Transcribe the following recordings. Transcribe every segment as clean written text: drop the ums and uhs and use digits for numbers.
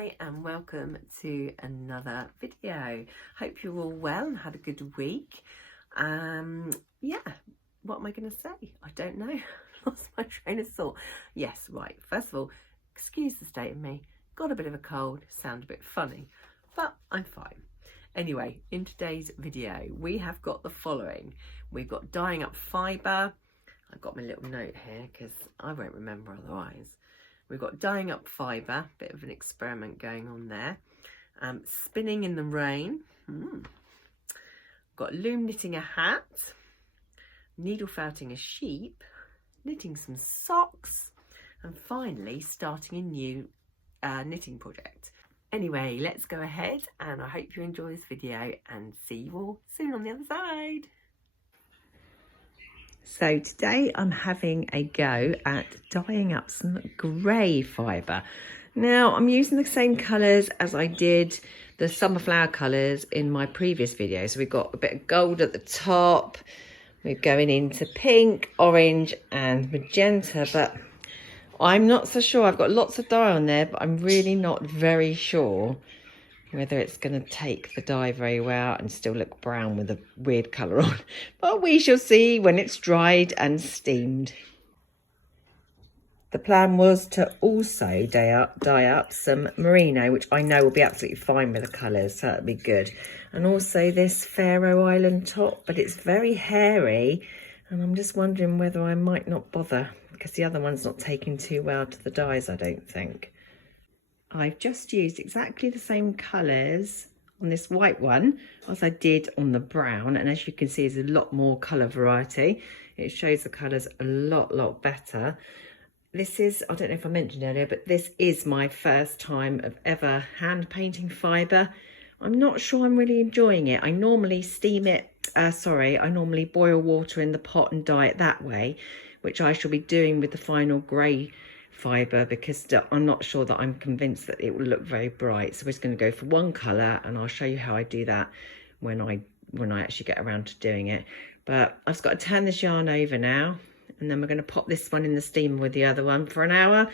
Hi and welcome to another video. Hope you're all well and had a good week. Yeah, what am I going to say? I don't know. Lost my train of thought. Yes, right. First of all, excuse the state of me. Got a bit of a cold, sound a bit funny, but I'm fine. Anyway, in today's video, we have got the following. We've got dyeing up fibre. I've got my little note here because I won't remember otherwise. We've got dyeing up fibre, bit of an experiment going on there. Spinning in the rain. Got loom knitting a hat. Needle felting a sheep. Knitting some socks. And finally starting a new knitting project. Anyway, let's go ahead and I hope you enjoy this video and see you all soon on the other side. So today I'm having a go at dyeing up some grey fibre. Now I'm using the same colours as I did the summer flower colours in my previous video. So we've got a bit of gold at the top, we're going into pink, orange and magenta, but I'm not so sure. I've got lots of dye on there, but I'm really not very sure whether it's going to take the dye very well and still look brown with a weird colour on. But we shall see when it's dried and steamed. The plan was to also dye up some merino, which I know will be absolutely fine with the colours, so that'll be good. And also this Faroe Island top, but it's very hairy, and I'm just wondering whether I might not bother, because the other one's not taking too well to the dyes, I don't think. I've just used exactly the same colours on this white one as I did on the brown, and as you can see, there's a lot more colour variety. It shows the colours a lot better. This is, I don't know if I mentioned earlier, but this is my first time of ever hand painting fibre. I'm not sure I'm really enjoying it. I normally steam it, I normally boil water in the pot and dye it that way, which I shall be doing with the final grey fibre, because I'm not sure that I'm convinced that it will look very bright. So we're just going to go for one colour, and I'll show you how I do that when I actually get around to doing it. But I've just got to turn this yarn over now, and then we're going to pop this one in the steamer with the other one for an hour,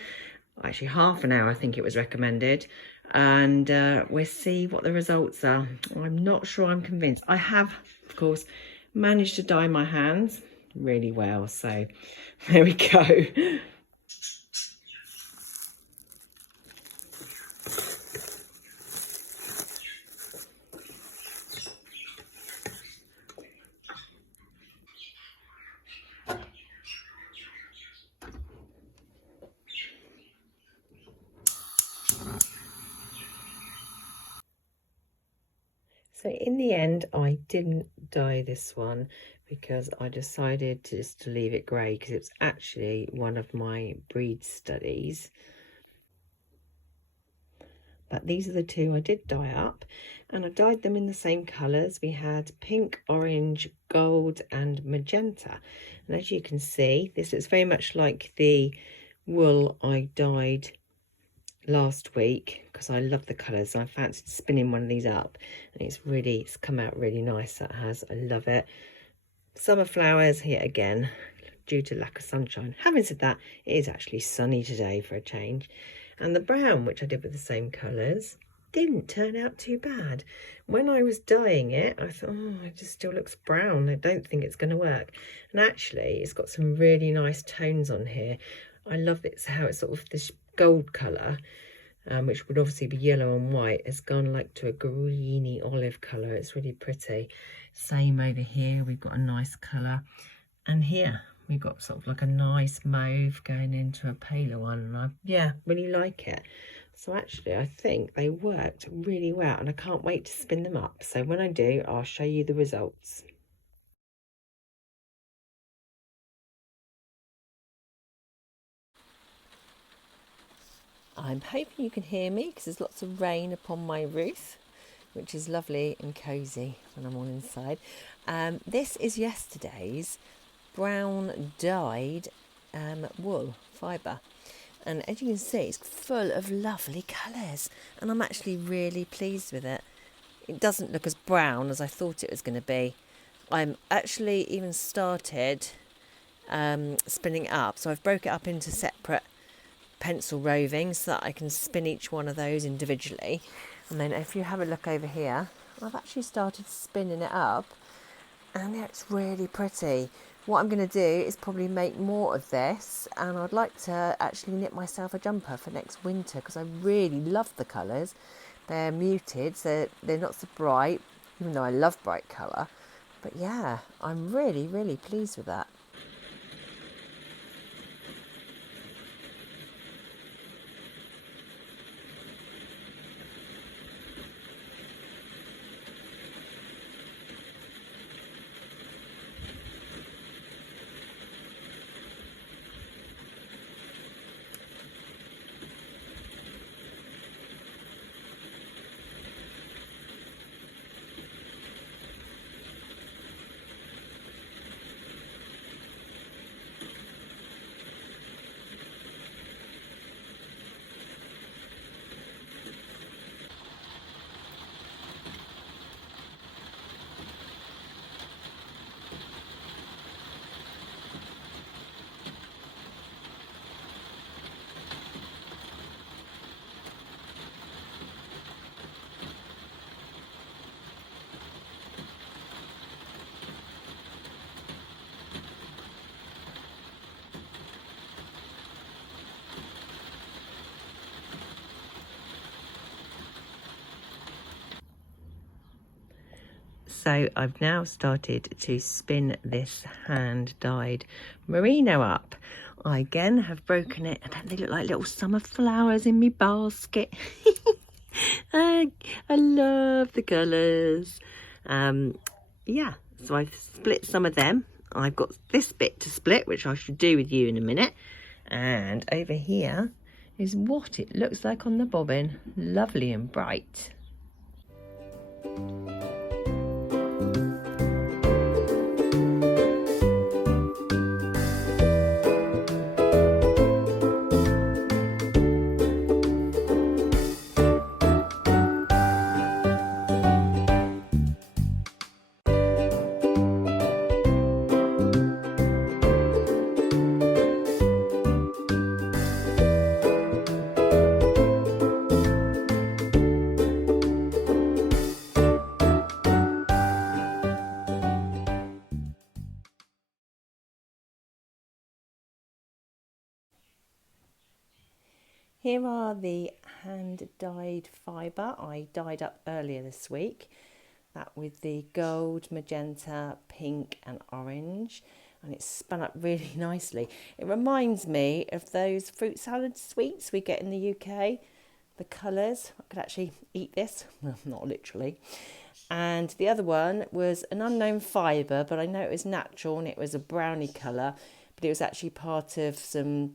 actually half an hour I think it was recommended, and we'll see what the results are. I'm not sure I'm convinced. I have, of course, managed to dye my hands really well, so there we go. So in the end, I didn't dye this one because I decided just to leave it grey, because it's actually one of my breed studies. But these are the two I did dye up, and I dyed them in the same colours. We had pink, orange, gold and magenta. And as you can see, this is very much like the wool I dyed last week, because I love the colours. I fancied spinning one of these up, and it's come out really nice. That has, I love it. Summer flowers here again due to lack of sunshine. Having said that, it is actually sunny today for a change. And the brown, which I did with the same colours, didn't turn out too bad. When I was dyeing it, I thought, oh, it just still looks brown. I don't think it's going to work. And actually, it's got some really nice tones on here. I love it, how it's sort of this gold colour, which would obviously be yellow and white, has gone like to a greeny olive colour. It's really pretty. Same over here, we've got a nice colour, and here we've got sort of like a nice mauve going into a paler one, and I really like it. So actually I think they worked really well, and I can't wait to spin them up. So when I do, I'll show you the results. I'm hoping you can hear me, because there's lots of rain upon my roof, which is lovely and cosy when I'm all inside. This is yesterday's brown dyed wool fibre, and as you can see, it's full of lovely colours, and I'm actually really pleased with it. It doesn't look as brown as I thought it was going to be. I'm actually even started spinning it up, so I've broke it up into separate pencil roving so that I can spin each one of those individually. And then if you have a look over here, I've actually started spinning it up, and it's really pretty. What I'm going to do is probably make more of this, and I'd like to actually knit myself a jumper for next winter because I really love the colours. They're muted, so they're not so bright, even though I love bright colour. But yeah, I'm really, really pleased with that. So I've now started to spin this hand-dyed merino up. I again have broken it, and don't they look like little summer flowers in my basket? I love the colours. Yeah, so I've split some of them. I've got this bit to split, which I should do with you in a minute. And over here is what it looks like on the bobbin. Lovely and bright. Here are the hand-dyed fibre I dyed up earlier this week. That with the gold, magenta, pink and orange. And it's spun up really nicely. It reminds me of those fruit salad sweets we get in the UK. The colours, I could actually eat this, well, not literally. And the other one was an unknown fibre, but I know it was natural and it was a brownie colour. But it was actually part of some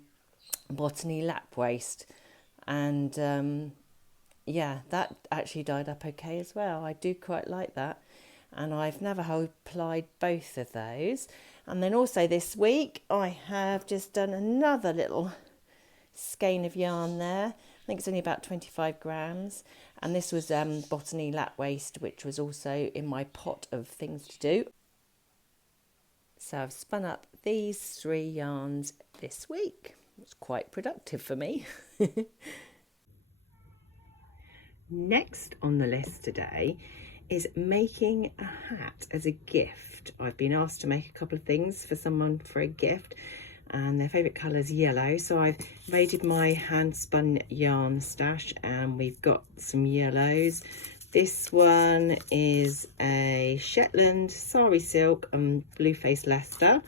botany lap waste. And yeah, that actually dyed up okay as well. I do quite like that, and I've never applied both of those. And then also this week I have just done another little skein of yarn there. I think it's only about 25 grams, and this was botany lap waste, which was also in my pot of things to do. So I've spun up these 3 yarns this week. It's quite productive for me. Next on the list today is making a hat as a gift. I've been asked to make a couple of things for someone for a gift, and their favourite colour is yellow. So I've raided my hand spun yarn stash, and we've got some yellows. This one is a Shetland sari silk and blue face Leicester.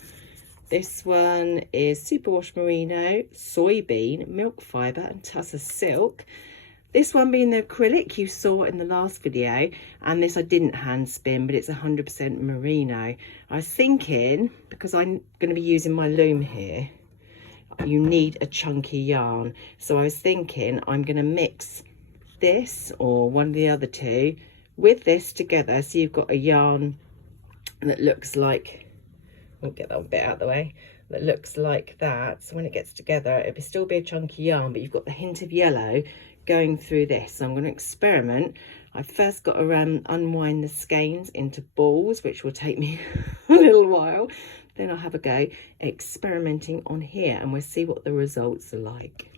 This one is superwash merino, soybean, milk fibre and tussar silk. This one being the acrylic you saw in the last video, and this I didn't hand spin, but it's 100% merino. I was thinking, because I'm going to be using my loom here, you need a chunky yarn. So I was thinking I'm going to mix this or one of the other two with this together, so you've got a yarn that looks like, I'll get that bit out of the way, that looks like that. So when it gets together, it'll still be a chunky yarn, but you've got the hint of yellow going through this. So I'm going to experiment. I've first got to unwind the skeins into balls, which will take me a little while. Then I'll have a go experimenting on here, and we'll see what the results are like.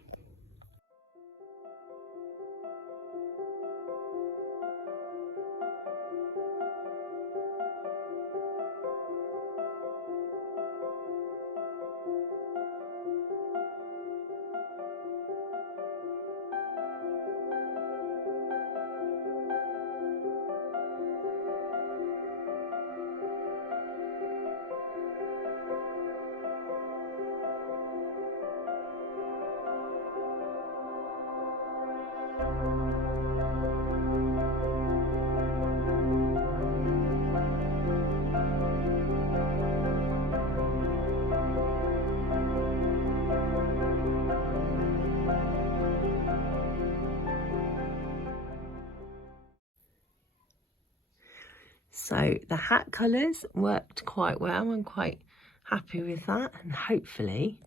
So the hat colours worked quite well. I'm quite happy with that, and hopefully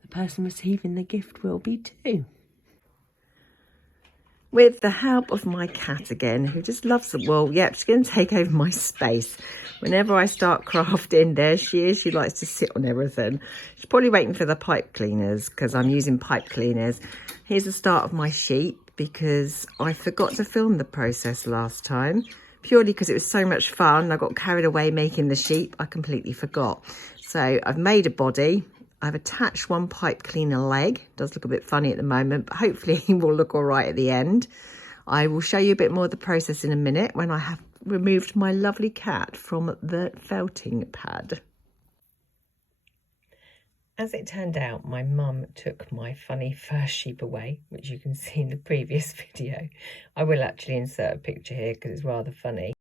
the person receiving the gift will be too. With the help of my cat again, who just loves the wall. Yep, she's going to take over my space. Whenever I start crafting, there she is. She likes to sit on everything. She's probably waiting for the pipe cleaners because I'm using pipe cleaners. Here's the start of my sheep because I forgot to film the process last time. Purely because it was so much fun. I got carried away making the sheep. I completely forgot. So I've made a body. I've attached one pipe cleaner leg. It does look a bit funny at the moment, but hopefully it will look all right at the end. I will show you a bit more of the process in a minute when I have removed my lovely cat from the felting pad. As it turned out, my mum took my funny first sheep away, which you can see in the previous video. I will actually insert a picture here because it's rather funny.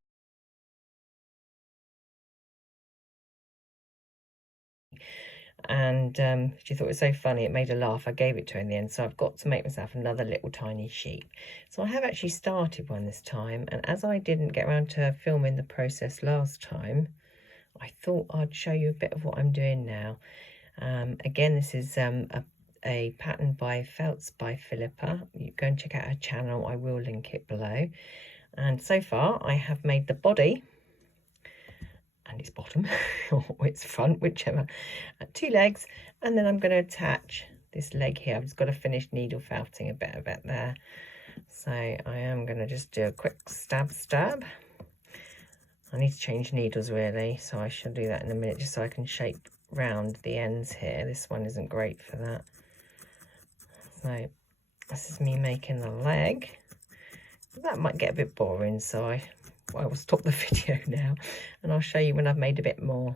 And she thought it was so funny, it made her laugh. I gave it to her in the end, so I've got to make myself another little tiny sheep. So I have actually started one this time, and as I didn't get around to filming the process last time, I thought I'd show you a bit of what I'm doing now. Again, this is a pattern by Felts by Philippa. You go and check out her channel, I will link it below. And so far I have made the body and its bottom or its front, whichever, 2 legs, and then I'm going to attach this leg here. I've just got to finish needle felting a bit of it there, so I am going to just do a quick stab. I need to change needles really, so I shall do that in a minute just so I can shape round the ends here. This one isn't great for that. So this is me making the leg. That might get a bit boring, so I will stop the video now and I'll show you when I've made a bit more.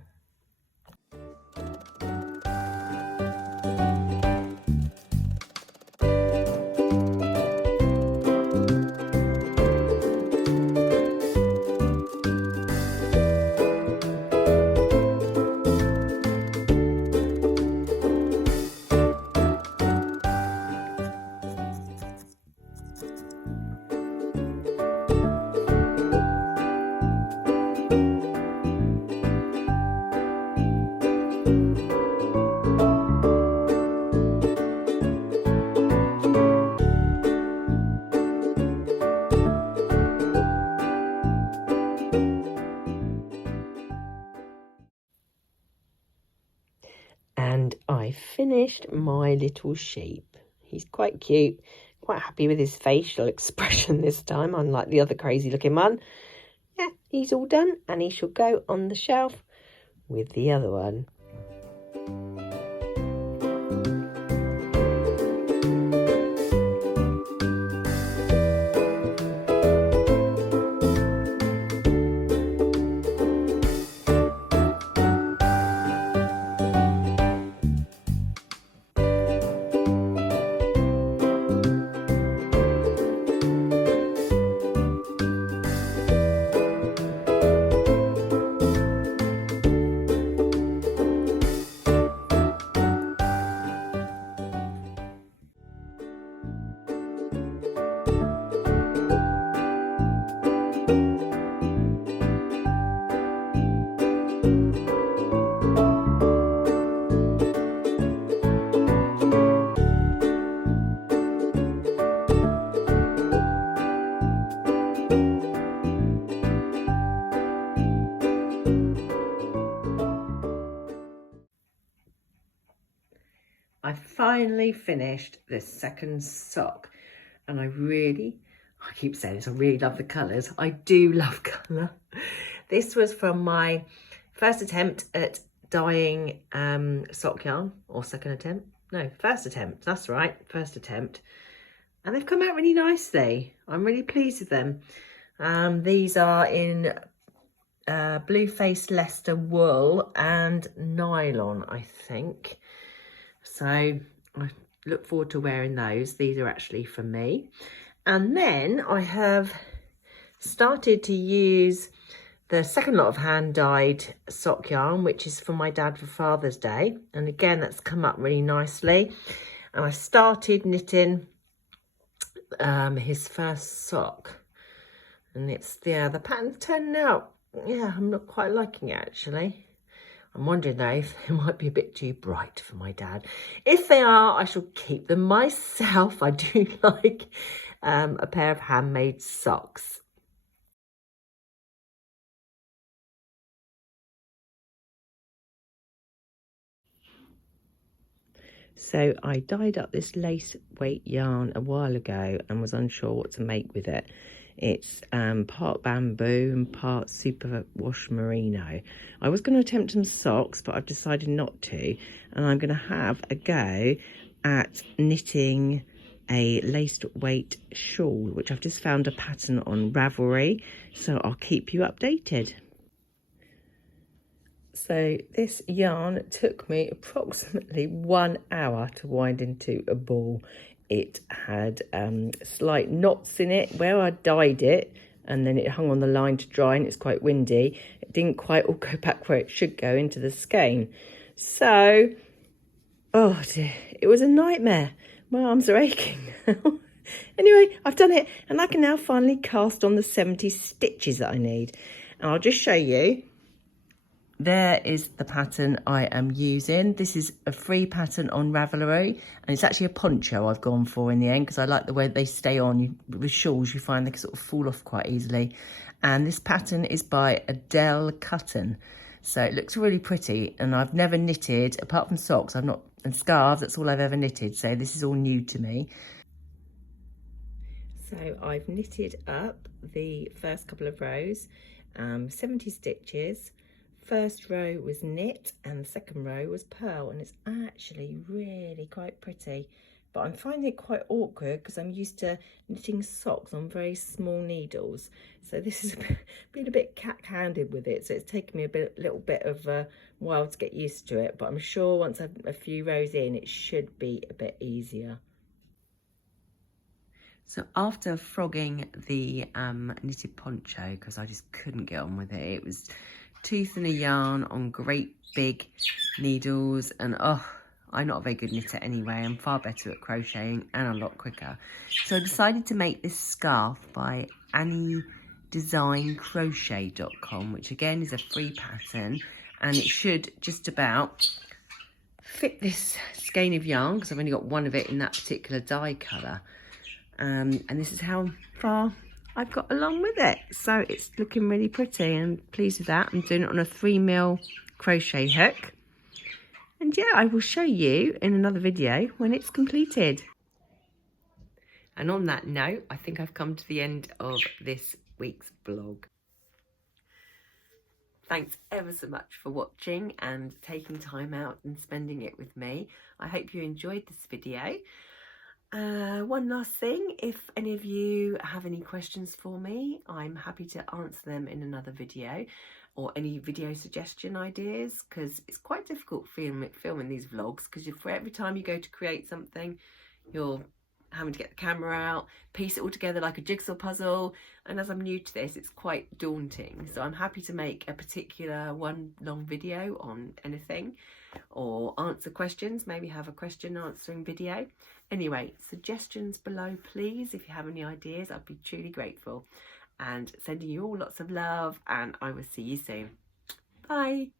And I finished my little sheep. He's quite cute, quite happy with his facial expression this time, unlike the other crazy looking one. Yeah, he's all done and he shall go on the shelf with the other one. I finally finished the second sock and I keep saying this, I really love the colours. I do love colour. This was from my first attempt at dyeing sock yarn, or second attempt. No, first attempt, that's right, first attempt. And they've come out really nicely. I'm really pleased with them. These are in blue faced Leicester wool and nylon, I think. So I look forward to wearing those. These are actually for me. And then I have started to use the second lot of hand-dyed sock yarn, which is for my dad for Father's Day. And again, that's come up really nicely. And I started knitting his first sock. And it's, yeah, the pattern's turning out. Yeah, I'm not quite liking it, actually. I'm wondering though if they might be a bit too bright for my dad. If they are, I shall keep them myself. I do like a pair of handmade socks. So I dyed up this lace weight yarn a while ago and was unsure what to make with it. It's part bamboo and part superwash merino. I was going to attempt some socks, but I've decided not to. And I'm going to have a go at knitting a laced weight shawl, which I've just found a pattern on Ravelry. So I'll keep you updated. So this yarn took me approximately 1 hour to wind into a ball. It had slight knots in it where I dyed it, and then it hung on the line to dry, and it's quite windy. It didn't quite all go back where it should go into the skein. So, oh dear, it was a nightmare. My arms are aching. Anyway, I've done it, and I can now finally cast on the 70 stitches that I need. And I'll just show you. There is the pattern I am using. This is a free pattern on Ravelry, and it's actually a poncho I've gone for in the end because I like the way they stay on. With shawls, you find they can sort of fall off quite easily. And this pattern is by Adele Cutton. So it looks really pretty, and I've never knitted, apart from socks, and scarves, that's all I've ever knitted. So this is all new to me. So I've knitted up the first couple of rows, 70 stitches. First row was knit and the second row was purl, and it's actually really quite pretty, but I'm finding it quite awkward because I'm used to knitting socks on very small needles, so this is been a bit cat-handed with it, so it's taken me a little bit of a while to get used to it, but I'm sure once I've a few rows in it should be a bit easier. So after frogging the knitted poncho, because I just couldn't get on with it, it was tooth and a yarn on great big needles, and I'm not a very good knitter anyway. I'm far better at crocheting and a lot quicker. So I decided to make this scarf by AnnieDesignCrochet.com, which again is a free pattern, and it should just about fit this skein of yarn because I've only got one of it in that particular dye colour. And this is how far I've got along with it. So it's looking really pretty, and I'm pleased with that. I'm doing it on a 3mm crochet hook. And yeah, I will show you in another video when it's completed. And on that note, I think I've come to the end of this week's vlog. Thanks ever so much for watching and taking time out and spending it with me. I hope you enjoyed this video. One last thing, if any of you have any questions for me, I'm happy to answer them in another video, or any video suggestion ideas, because it's quite difficult filming these vlogs, because for every time you go to create something, you're having to get the camera out, piece it all together like a jigsaw puzzle, and as I'm new to this, it's quite daunting. So I'm happy to make a particular one long video on anything, or answer questions, maybe have a question answering video. Anyway, suggestions below please. If you have any ideas, I'd be truly grateful. And sending you all lots of love, and I will see you soon. Bye.